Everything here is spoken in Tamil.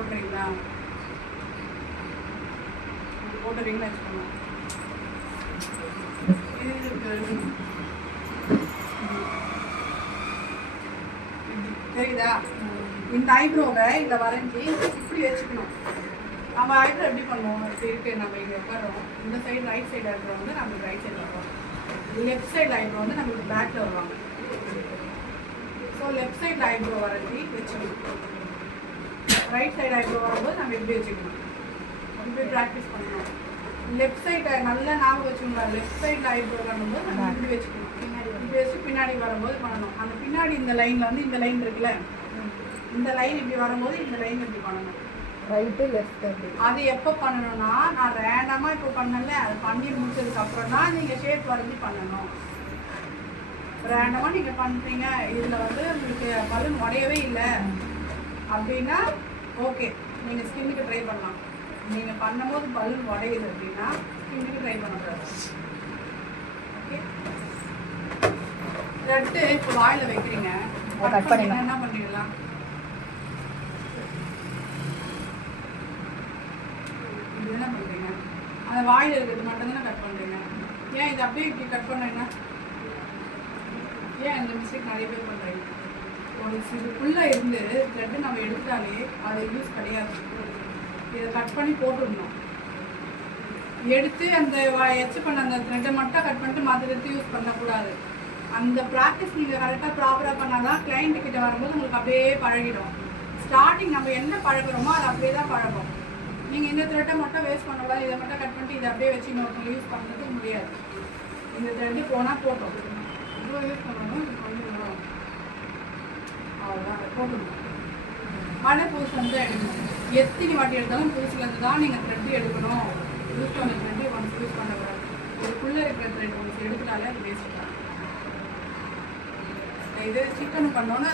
போட்டுறீங்களா? போட்டுறீங்கன்னு வச்சுக்கோங்க. தெரியுதா? இந்த ஐப்ரோவை இதை வரைஞ்சி இப்படி வச்சுக்கணும். நம்ம ஐப்ரோ எப்படி பண்ணுவோம்? இப்படி இருக்கு, நம்ம இங்கே உட்காரோம். இந்த சைடு ரைட் சைடு ஐப்ரோ வந்து நம்மளுக்கு ரைட் சைடில் வருவோம். லெஃப்ட் சைடு ஐப்ரோ வந்து நம்மளுக்கு பேக்கில் வருவாங்க. ஸோ லெஃப்ட் சைடில் ஐப்ரோ வரைஞ்சி வச்சுக்கணும். ரைட் சைடு ஐப்ரோ வரும்போது நம்ம எப்படி வச்சுக்கணும், இப்படி ப்ராக்டிஸ் பண்ணணும். லெஃப்ட் சைடை நல்லா ஞாபகம் வச்சுக்கணும். லெஃப்ட் சைடில் ஐப்ரோ பண்ணும்போது நம்ம இப்படி வச்சுக்கணும். இப்படி வச்சு பின்னாடி வரும்போது பண்ணணும். அந்த பின்னாடி இந்த லைனில் வந்து இந்த லைன் இருக்குல்ல, இந்த லைன் இப்படி வரும்போது இந்த லைன் இப்படி பண்ணணும். Right left. அது எப்போ பண்ணணும்னா, நான் ரேண்டமாக இப்போ பண்ணல, அது பண்ணி முடிச்சதுக்கப்புறம் தான் நீங்கள் ஷேப் வரைஞ்சி பண்ணணும். ரேண்டமாக நீங்கள் பண்ணுறீங்க, இதில் வந்து உங்களுக்கு பலூன் உடையவே இல்லை அப்படின்னா ஓகே, நீங்கள் ஸ்கின்னுக்கு ட்ரை பண்ணலாம். நீங்கள் பண்ணும்போது பலூன் உடையுது அப்படின்னா ஸ்கின்னுக்கு ட்ரை பண்ணக்கூடாது. ஓகே, ரெட்டு இப்போ வாயில் வைக்கிறீங்க, கட் பண்ணிங்கன்னா என்ன பண்ணுறீங்களா? இது என்ன பண்ணுறீங்க? அந்த வாயில் இருக்கிறது மட்டும்தானே கட் பண்ணுறீங்க. ஏன் இது அப்படியே இப்படி கட் பண்ணீங்கன்னா, ஏன் இந்த மிஸ்டேக் நிறைய பேர் பண்ணுறீங்க? ஒரு இதுக்குள்ளே இருந்து த்ரெட்டு நம்ம எடுத்தாலே அது யூஸ் கிடையாது. இதை கட் பண்ணி போட்டுடணும். எடுத்து அந்த எச்சு பண்ண அந்த த்ரெட்டை மட்டும் கட் பண்ணிட்டு மற்ற எடுத்து யூஸ் பண்ணக்கூடாது. அந்த ப்ராக்டிஸ் நீங்கள் கரெக்டாக ப்ராப்பராக பண்ணால் தான் கிளைண்ட் கிட்ட வரும்போது உங்களுக்கு அப்படியே பழகிடும். ஸ்டார்டிங் நம்ம என்ன பழகிறோமோ அது அப்படியே தான் பழகும். நீங்கள் இந்த த்ரெட்டை மட்டும் வேஸ்ட் பண்ணக்கூடாது. இதை மட்டும் கட் பண்ணிட்டு இதை அப்படியே வச்சு இன்னொருத்தவங்க யூஸ் பண்ணுறதுக்கு முடியாது. இந்த த்ரெட்டு போனால் போட்டோம், இவ்வளோ யூஸ் பண்ணணும், பண்ணிடணும், அவ்வளோதான். அதை போட்டுடணும். பழைய புதுசுலேருந்து தான் எடுக்கணும். எத்தனை வாட்டி எடுத்தாலும் புதுசுலேருந்து தான் நீங்கள் த்ரெட்டு எடுக்கணும். யூஸ் பண்ண த்ரெட்டு ஒன்ஸ் யூஸ் பண்ணக்கூடாது. இதுக்குள்ளே இருக்கிற த்ரெட் ஒன்ஸ் எடுத்துட்டாலே அது வேஸ்ட் தான். இது சிக்கன் பண்ணோன்னா